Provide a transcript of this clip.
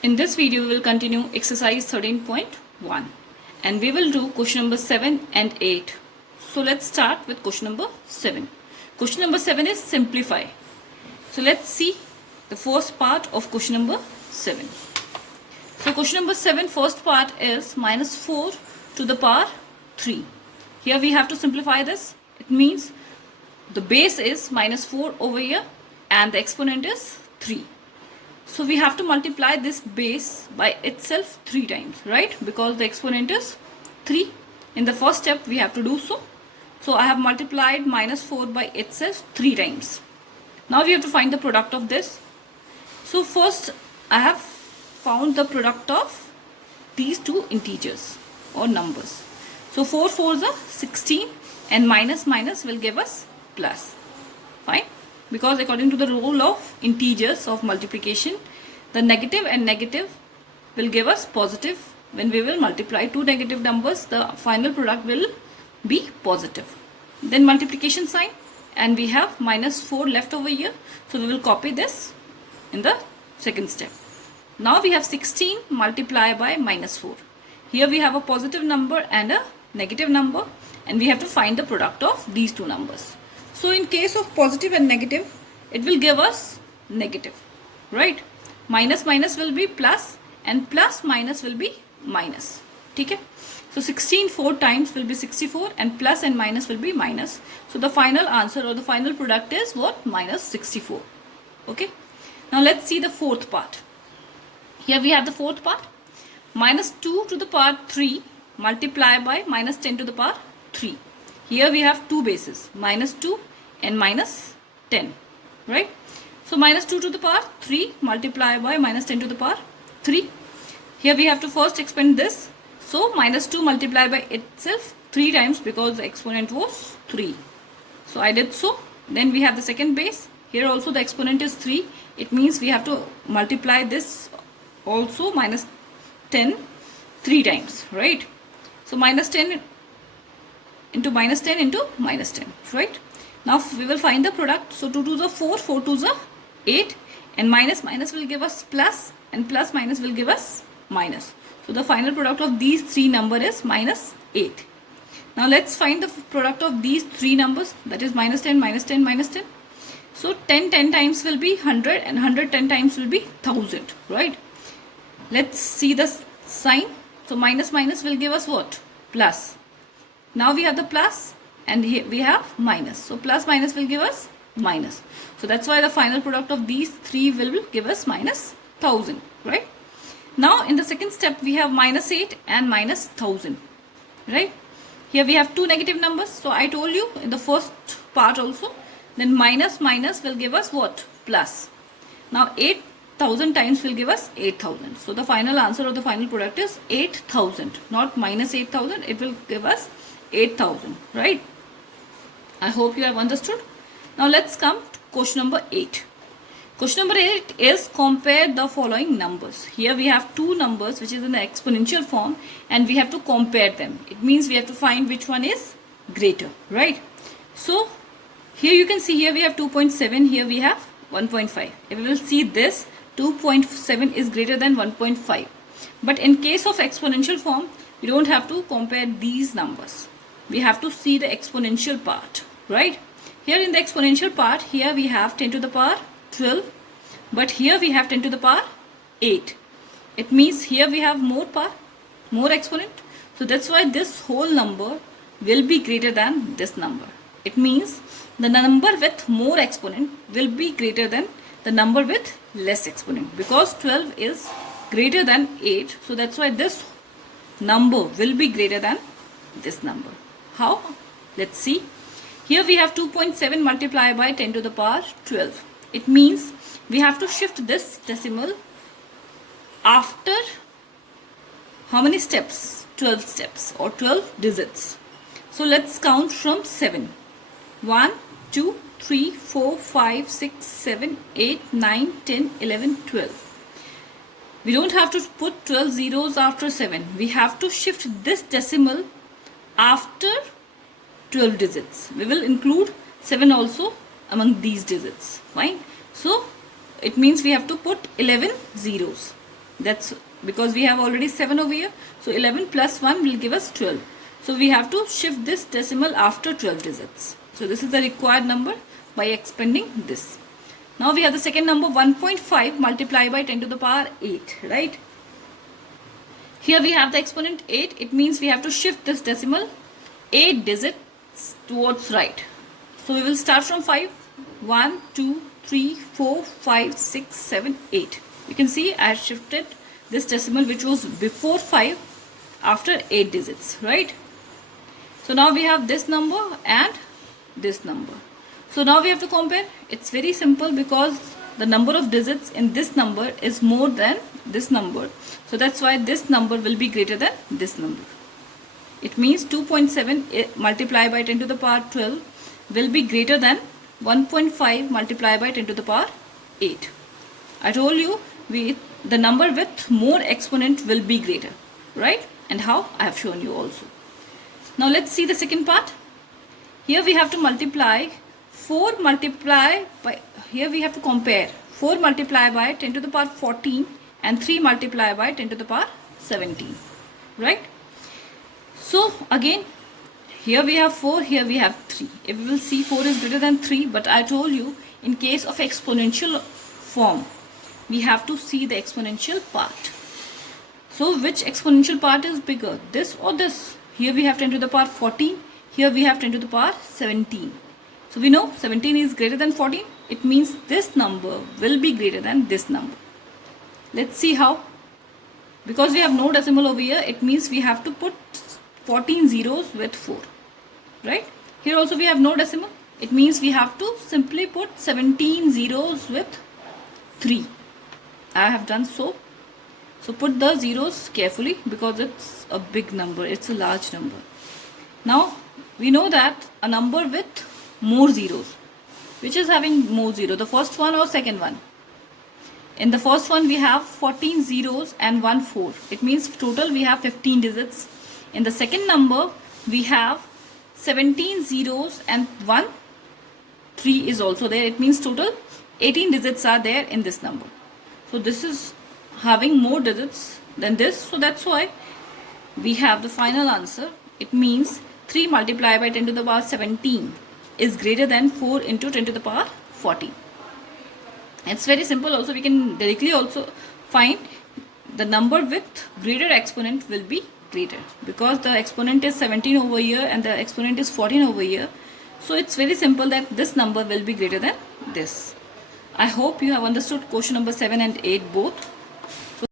In this video, we will continue exercise 13.1 and we will do question number 7 and 8. So let's start with question number 7. Question number 7 is simplify. So let's see the first part of question number 7. So question number 7, first part is minus 4 to the power 3. Here we have to simplify this. It means the base is minus 4 over here and the exponent is 3. So we have to multiply this base by itself 3 times, right? Because the exponent is 3. In the first step we have to do so. So I have multiplied minus 4 by itself 3 times. Now we have to find the product of this. So first I have found the product of these two integers or numbers. So 4 4s are 16 and minus will give us plus. Fine. Because according to the rule of integers of multiplication, the negative and negative will give us positive. When we will multiply two negative numbers, the final product will be positive. Then multiplication sign, and we have minus 4 left over here. So we will copy this in the second step. Now we have 16 multiplied by minus 4. Here we have a positive number and a negative number, and we have to find the product of these two numbers. So in case of positive and negative, it will give us negative, right? Minus will be plus and plus minus will be minus. Okay? So 16 4 times will be 64 and plus and minus will be minus. So the final answer or the final product is what? Minus 64. Okay? Now let's see the fourth part. Here we have the fourth part. Minus 2 to the power 3 multiplied by minus 10 to the power 3. Here we have two bases, minus 2 and minus 10, right? So minus 2 to the power 3 multiplied by minus 10 to the power 3. Here we have to first expand this. So minus 2 multiplied by itself 3 times because the exponent was 3. So I did so. Then we have the second base. Here also the exponent is 3. It means we have to multiply this also minus 10 3 times, right? So minus 10 into minus 10 into minus 10, right? Now we will find the product. So 2 2s are 4, 4 2s are 8, and minus will give us plus and plus minus will give us minus. So the final product of these three numbers is minus 8. Now let's find the product of these three numbers, that is minus 10, minus 10, minus 10. So 10 times will be 100 and 100 10 times will be 1000, right? Let's see the sign. So minus will give us what? Plus. Now we have the plus and here we have minus. So plus minus will give us minus. So that's why the final product of these three will give us minus 1000, right? Now in the second step we have minus 8 and minus 1000, right? Here we have two negative numbers. So I told you in the first part also, then minus will give us what? Plus. Now 8,000 times will give us 8,000. So the final answer or the final product is 8,000, not minus 8,000. It will give us 8,000, right? I hope you have understood. Now let's come to question number 8. Question number 8 is compare the following numbers. Here we have two numbers which is in the exponential form and we have to compare them. It means we have to find which one is greater, right? So here you can see, here we have 2.7, here we have 1.5. If we will see this, 2.7 is greater than 1.5. But in case of exponential form, we don't have to compare these numbers. We have to see the exponential part, right? Here in the exponential part, here we have 10 to the power 12, but here we have 10 to the power 8. It means here we have more power, more exponent. So that's why this whole number will be greater than this number. It means the number with more exponent will be greater than the number with less exponent, because 12 is greater than 8. So that's why this number will be greater than this number. How? Let's see. Here we have 2.7 multiplied by 10 to the power 12. It means we have to shift this decimal after how many steps? 12 steps or 12 digits. So let's count from 7. 1, 2, 3, 4, 5, 6, 7, 8, 9, 10, 11, 12. We don't have to put 12 zeros after 7. We have to shift this decimal after 12 digits. We will include 7 also among these digits. Fine. So it means we have to put 11 zeros. That's because we have already 7 over here. So 11 plus 1 will give us 12. So we have to shift this decimal after 12 digits. So this is the required number by expanding this. Now we have the second number 1.5 multiplied by 10 to the power 8, right? Here we have the exponent 8. It means we have to shift this decimal 8 digits towards right. So we will start from 5. 1, 2, 3, 4, 5, 6, 7, 8. You can see I have shifted this decimal which was before 5 after 8 digits, right? So now we have this number and this number. So now we have to compare. It's very simple because the number of digits in this number is more than this number. So that's why this number will be greater than this number. It means 2.7 multiplied by 10 to the power 12 will be greater than 1.5 multiplied by 10 to the power 8. I told you the number with more exponent will be greater, right? And how? I have shown you also. Now let's see the second part. Here we have to multiply 4 multiply by, here we have to compare 4 multiplied by 10 to the power 14 and 3 multiplied by 10 to the power 17, right? So again, here we have 4, here we have 3. If we will see 4 is greater than 3, but I told you in case of exponential form, we have to see the exponential part. So which exponential part is bigger, this or this? Here we have 10 to the power 14, here we have 10 to the power 17. So we know 17 is greater than 14. It means this number will be greater than this number. Let's see how. Because we have no decimal over here, it means we have to put 14 zeros with 4, right? Here also we have no decimal. It means we have to simply put 17 zeros with 3. I have done so. So put the zeros carefully because it's a big number. It's a large number. Now we know that a number with more zeros, which is having more zero, the first one or second one? In the first one we have 14 zeros and 1 4. It means total we have 15 digits. In the second number we have 17 zeros and 1 3 is also there. It means total 18 digits are there in this number. So this is having more digits than this. So that's why we have the final answer. It means 3 multiplied by 10 to the power 17 is greater than 4 into 10 to the power 40. It's very simple. Also we can directly also find the number with greater exponent will be greater because the exponent is 17 over here and the exponent is 14 over here. So it's very simple that this number will be greater than this. I hope you have understood question number 7 and 8 both.